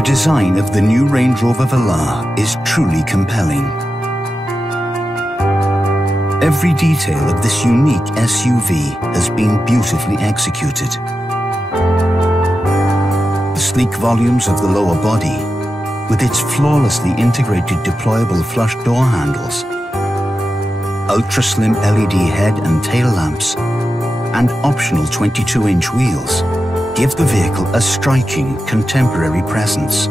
The design of the new Range Rover Velar is truly compelling. Every detail of this unique SUV has been beautifully executed. The sleek volumes of the lower body, with its flawlessly integrated deployable flush door handles, ultra-slim LED head and tail lamps, and optional 22-inch wheels, give the vehicle a striking, contemporary presence.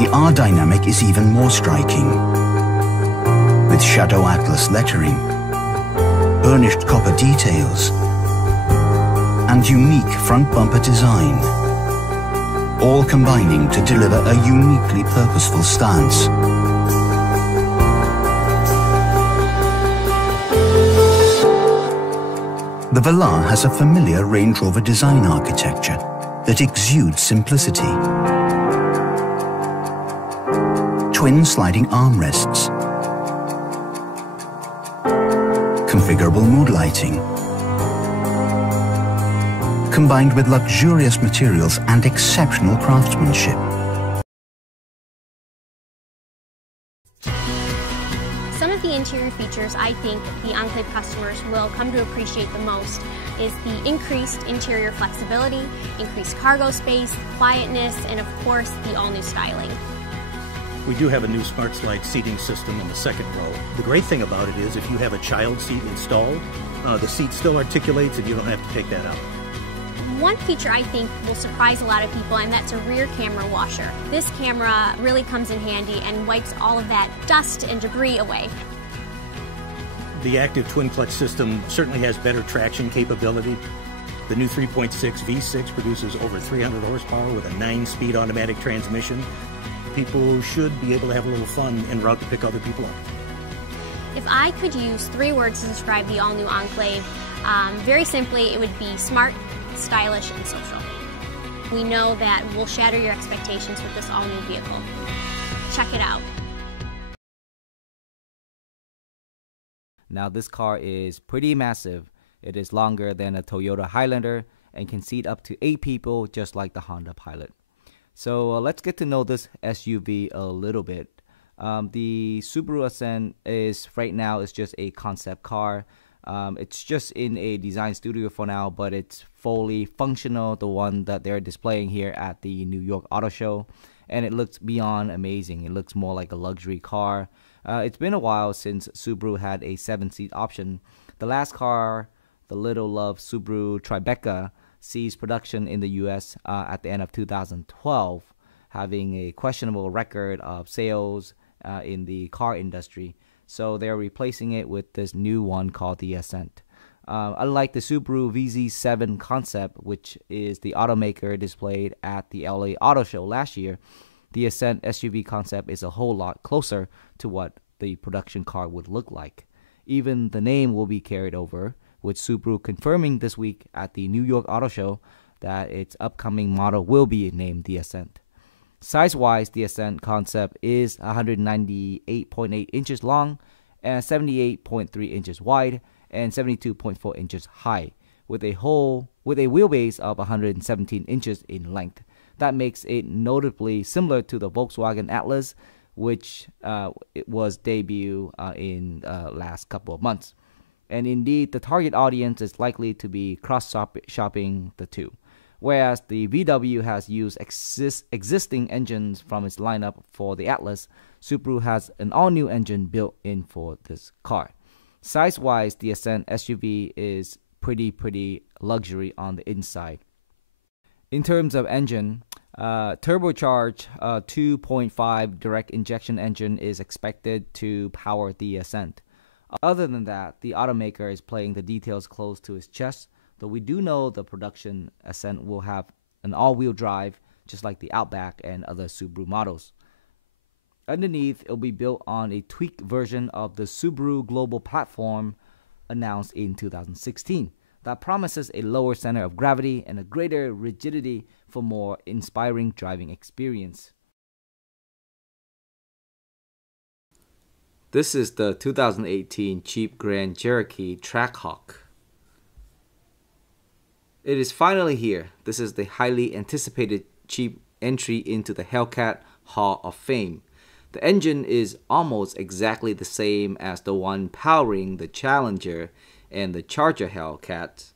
The R-Dynamic is even more striking, with Shadow Atlas lettering, burnished copper details, and unique front bumper design, all combining to deliver a uniquely purposeful stance. The Velar has a familiar Range Rover design architecture that exudes simplicity. Twin sliding armrests, configurable mood lighting, combined with luxurious materials and exceptional craftsmanship. Some of the interior features I think the Enclave customers will come to appreciate the most is the increased interior flexibility, increased cargo space, quietness, and of course the all-new styling. We do have a new Smart Slide seating system in the second row. The great thing about it is if you have a child seat installed, the seat still articulates and you don't have to take that out. One feature I think will surprise a lot of people, and that's a rear camera washer. This camera really comes in handy and wipes all of that dust and debris away. The active twin clutch system certainly has better traction capability. The new 3.6 V6 produces over 300 horsepower with a 9-speed automatic transmission. People should be able to have a little fun en route to pick other people up. If I could use 3 words to describe the all-new Enclave, very simply it would be smart, stylish, and social. We know that we'll shatter your expectations with this all-new vehicle. Check it out. Now this car is pretty massive. It is longer than a Toyota Highlander and can seat up to 8 people just like the Honda Pilot. So let's get to know this SUV a little bit. The Subaru Ascent is right now is just a concept car. It's just in a design studio for now, but it's fully functional, the one that they're displaying here at the New York Auto Show, and it looks beyond amazing. It looks more like a luxury car. It's been a while since Subaru had a 7-seat option. The last car, the little loved Subaru Tribeca, ceased production in the US at the end of 2012, having a questionable record of sales in the car industry. So they're replacing it with this new one called the Ascent. Unlike the Subaru VZ7 concept, which is the automaker displayed at the LA Auto Show last year, the Ascent SUV concept is a whole lot closer to what the production car would look like. Even the name will be carried over, with Subaru confirming this week at the New York Auto Show that its upcoming model will be named the Ascent. Size-wise, the Ascent concept is 198.8 inches long and 78.3 inches wide and 72.4 inches high, with a wheelbase of 117 inches in length. That makes it notably similar to the Volkswagen Atlas, which it was debuted in last couple of months. And indeed, the target audience is likely to be cross-shopping the two. Whereas the VW has used existing engines from its lineup for the Atlas, Subaru has an all-new engine built in for this car. Size-wise, the Ascent SUV is pretty luxury on the inside. In terms of engine, turbocharged 2.5 direct injection engine is expected to power the Ascent. Other than that, the automaker is playing the details close to his chest, though we do know the production Ascent will have an all-wheel drive, just like the Outback and other Subaru models. Underneath, it will be built on a tweaked version of the Subaru Global Platform announced in 2016 that promises a lower center of gravity and a greater rigidity for more inspiring driving experience. This is the 2018 Jeep Grand Cherokee Trackhawk. It is finally here. This is the highly anticipated cheap entry into the Hellcat Hall of Fame. The engine is almost exactly the same as the one powering the Challenger and the Charger Hellcat.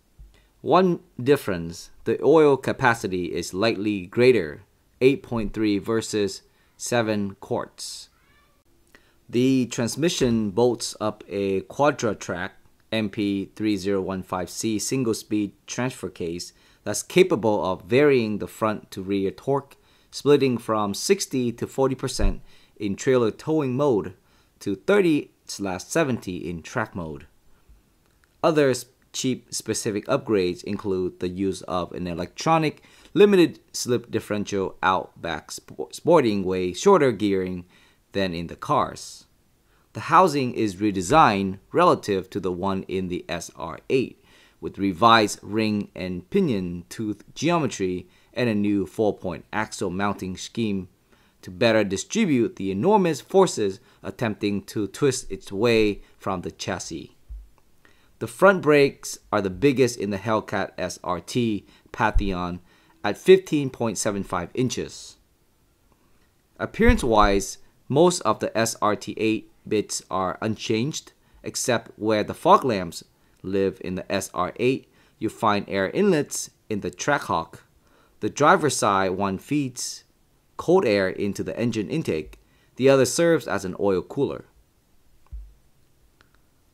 One difference, the oil capacity is slightly greater, 8.3 versus 7 quarts. The transmission bolts up a Quadra-Track MP3015C single-speed transfer case that's capable of varying the front to rear torque, splitting from 60 to 40% in trailer towing mode to 30/70 in track mode. Other cheap specific upgrades include the use of an electronic limited slip differential out back sporting way shorter gearing than in the cars. The housing is redesigned relative to the one in the SR8 with revised ring and pinion tooth geometry and a new 4-point axle mounting scheme to better distribute the enormous forces attempting to twist its way from the chassis. The front brakes are the biggest in the Hellcat SRT Pantheon at 15.75 inches. Appearance-wise, most of the SRT8 bits are unchanged, except where the fog lamps live in the SR8, you find air inlets in the Trackhawk. The driver's side one feeds cold air into the engine intake, the other serves as an oil cooler.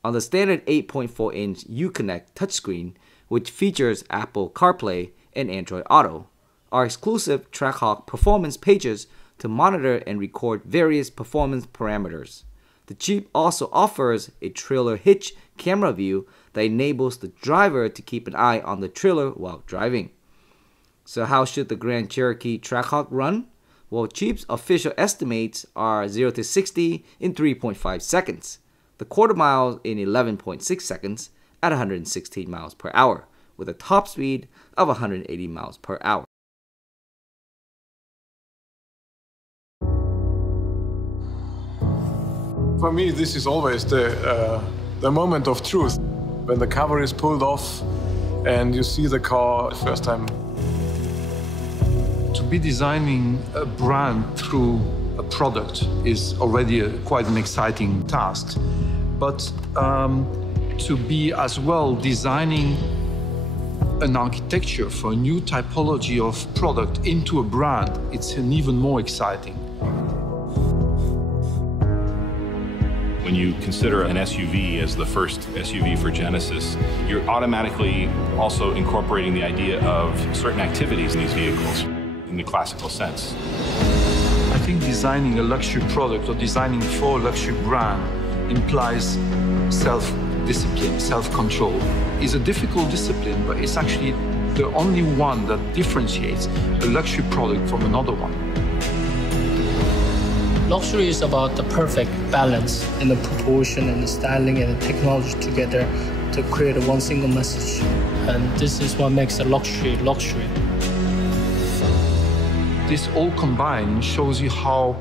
On the standard 8.4-inch Uconnect touchscreen, which features Apple CarPlay and Android Auto, are exclusive Trackhawk performance pages to monitor and record various performance parameters. The Jeep also offers a trailer hitch camera view that enables the driver to keep an eye on the trailer while driving. So how should the Grand Cherokee Trackhawk run? Well, Jeep's official estimates are 0 to 60 in 3.5 seconds, the quarter mile in 11.6 seconds at 116 miles per hour, with a top speed of 180 miles per hour. For me, this is always the moment of truth. When the cover is pulled off and you see the car the first time. To be designing a brand through a product is already quite an exciting task. But to be as well designing an architecture for a new typology of product into a brand, it's an even more exciting. When you consider an SUV as the first SUV for Genesis, you're automatically also incorporating the idea of certain activities in these vehicles in the classical sense. I think designing a luxury product or designing for a luxury brand implies self-discipline, self-control. It's a difficult discipline, but it's actually the only one that differentiates a luxury product from another one. Luxury is about the perfect balance and the proportion and the styling and the technology together to create one single message. And this is what makes a luxury luxury. This all combined shows you how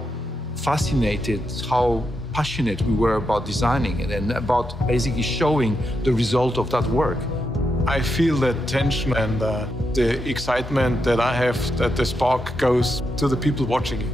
fascinated, how passionate we were about designing it and about basically showing the result of that work. I feel the tension and the excitement that I have, that the spark goes to the people watching it.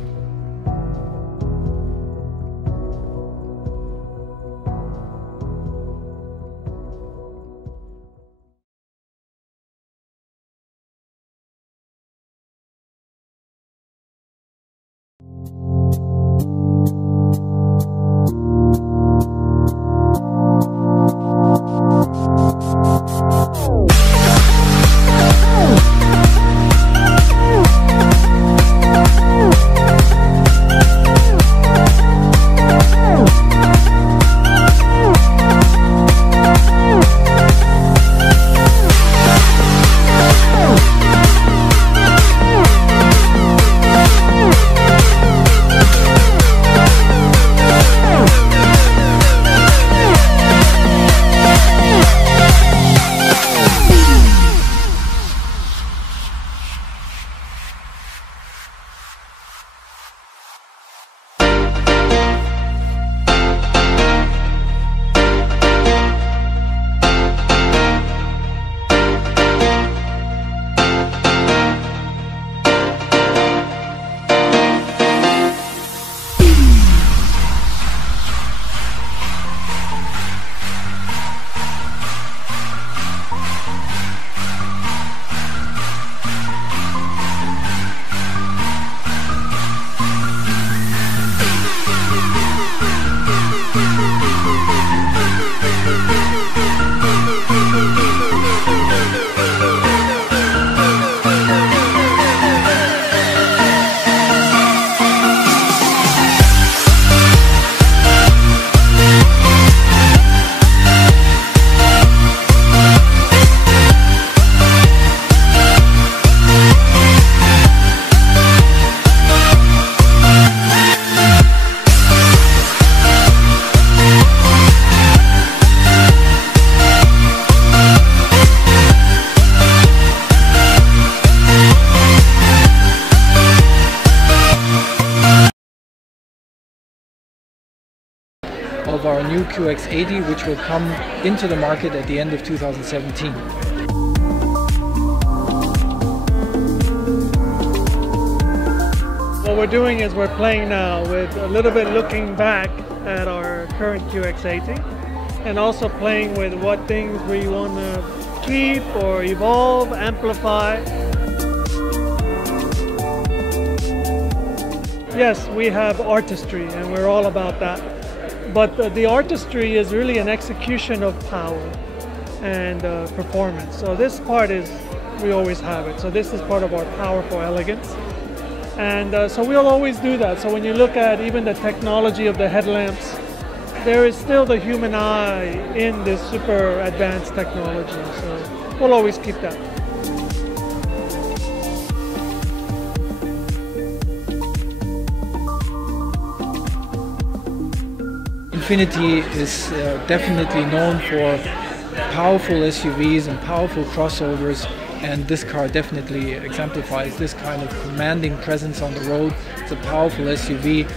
our new QX80, which will come into the market at the end of 2017. What we're doing is we're playing now with a little bit looking back at our current QX80 and also playing with what things we want to keep or evolve, amplify. Yes, we have artistry and we're all about that. But the artistry is really an execution of power and performance. So this part is, we always have it. So this is part of our powerful elegance. And so we'll always do that. So when you look at even the technology of the headlamps, there is still the human eye in this super advanced technology. So we'll always keep that. Infiniti is definitely known for powerful SUVs and powerful crossovers, and this car definitely exemplifies this kind of commanding presence on the road. It's a powerful SUV.